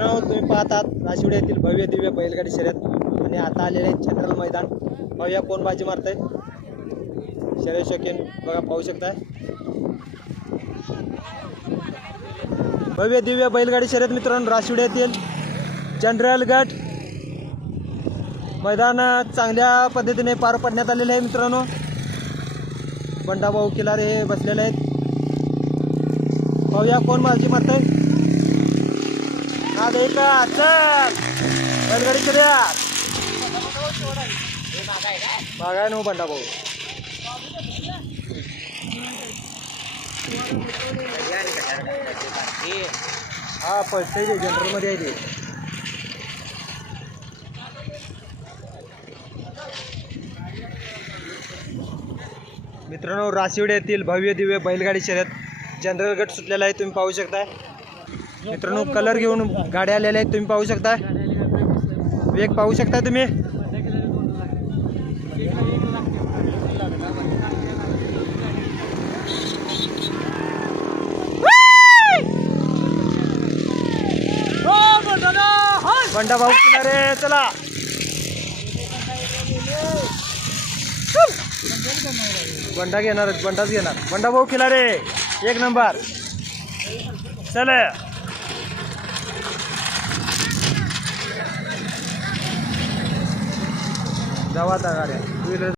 मित्रांनो तुम्ही पाहतात राशिवडे येथील भव्य दिव्य बैलगाडी शर्यत आणि आता आलेले आहेत जनरल मैदान. भव्या कोण बाजी मारताय. शर्यत शकेन बघा पाहू शकताय. भव्य दिव्य बैलगाडी शर्यत मित्रांनो राशिवडे येथील जनरल गट. मैदान चांगल्या पद्धतीने पार पडण्यात आलेले आहे मित्रांनो. बंडाभाऊ किलारे हे बसलेले आहेत. पाहूया कोण बाजी मारतंय. आहे दे का चल. बैलगाडी शर्यत मागाय नो बंडा भाऊ. हा जनरलमध्ये आहे ते. मित्रांनो राशिवडे येथील भव्य दिव्य बैलगाडी शर्यत जनरल गट सुटलेला आहे तुम्ही पाहू शकताय. मित्रांनो कलर घेऊन गाड्या आलेल्या आहेत. तुम्ही पाहू शकताय. वेग पाहू शकताय तुम्ही. बंडा भाऊ किनारे चला. बंडा घेणार बंडाच घेणार. बंडा भाऊ किनारे एक नंबर. चला. जावा आता गाड्या